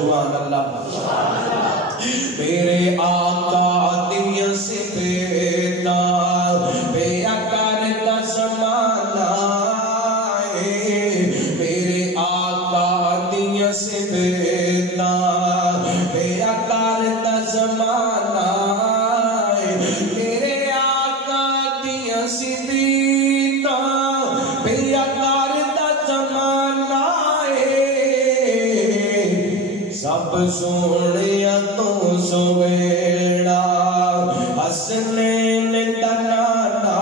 سبحان اللہ میرے آقا دیا سپیتا پیا کرتا زمانہ میرے آقا دیا سپیتا پیا کرتا زمانہ میرے آقا دیا سپیتا پیا کرتا زمانہ سب سونیا تو سویڑا حسنین دنانا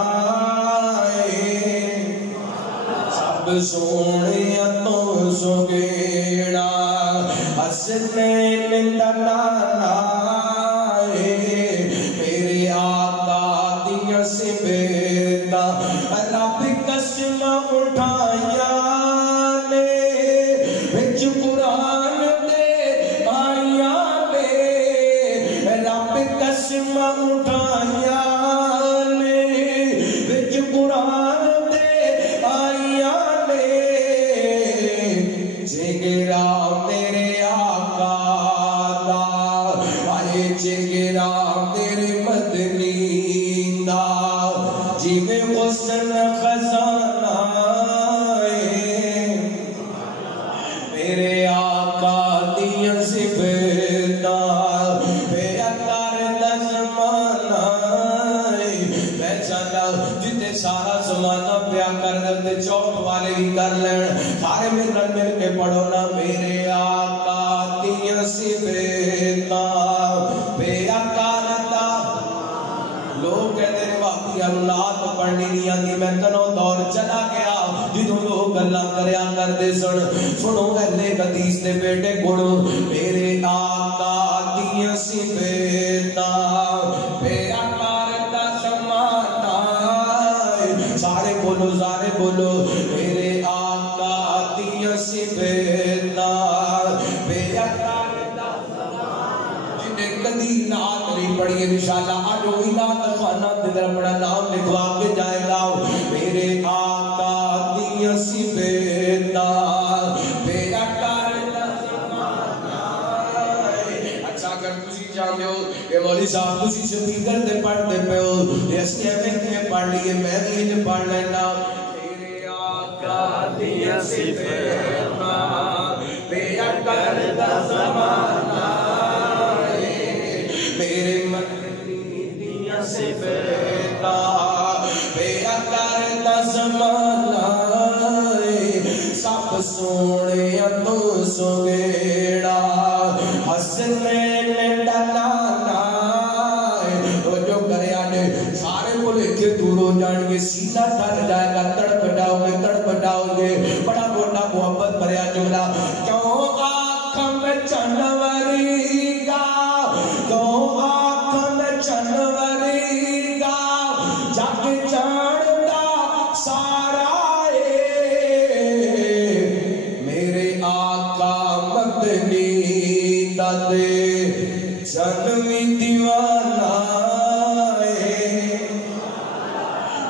سب سونیا تو سویڑا حسنین دنانا میرے آقا دیا سپیتا رب قسم اٹھایا نے وچ قرآن قسم اٹھایا نے وچ قرآن دے آیا نے جگرا میرے آقا دا آئے جگرا میرے مدنی دا جیوے حسن خزانہ میرے آقا دیا صفتا جتے سارا زمانہ پیا کر دے چوک والے بھی کر لین سارے مل کے پڑھو نا میرے آقا دیا صفتا پیا کرتا لوگ کہتے ہیں واقعی اولاد پڑھنی نہیں آتی میں کنوں دور چلا گیا جدوں لوگ اللہ کریا کر دے سنو اہل حدیث دے بیٹے گڑو میرے آقا دیا صفتا پیا کرتا زمانہ سارے بولو میرے آقا دیا صفتا پیا کرتا جنہیں کدی نعت نہیں پڑھی انشاءاللہ آجو الہ خانہ دل اپنا نام لکھوا کے جائے گا میرے آقا دیا صفتا پیا کرتا زمانہ اچھا اگر تسی جانے ہو کہ مولی صاحب تسی سپیکر دے پڑھتے پہ ہو اس کے میں پڑھ لیے میں بھی پڑھ لینا میرے آقا دیا صفتا پیا کرتا زمانہ میرے مدنی دیا صفتا پیا کرتا زمانہ سب سونے تو سویڑا حسنین دنانا جو کرے آنے سارے کو لے کے دور ہو جائیں گے سیدھا ٹھر جائے گا تڑپٹاؤ گے بڑا بوٹا محبت بھریا جملہ کیوں آنکھ میں چنوری گا کیوں آنکھ میں چنوری گا جگ چاندہ سارا میرے آقا مدنی دے جنمی دیوانہ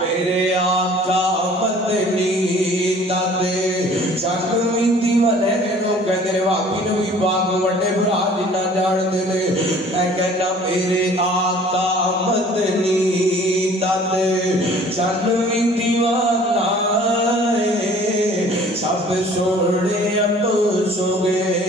میرے آقا مدنی دے جنمی دیوانہ لوگ کہتے ہیں واقعی نبی باغ وڈے برا جنا جان دے میں کہنا میرے آقا مدنی دے جنمی دیوانہ سب سوڑے تو سو گئے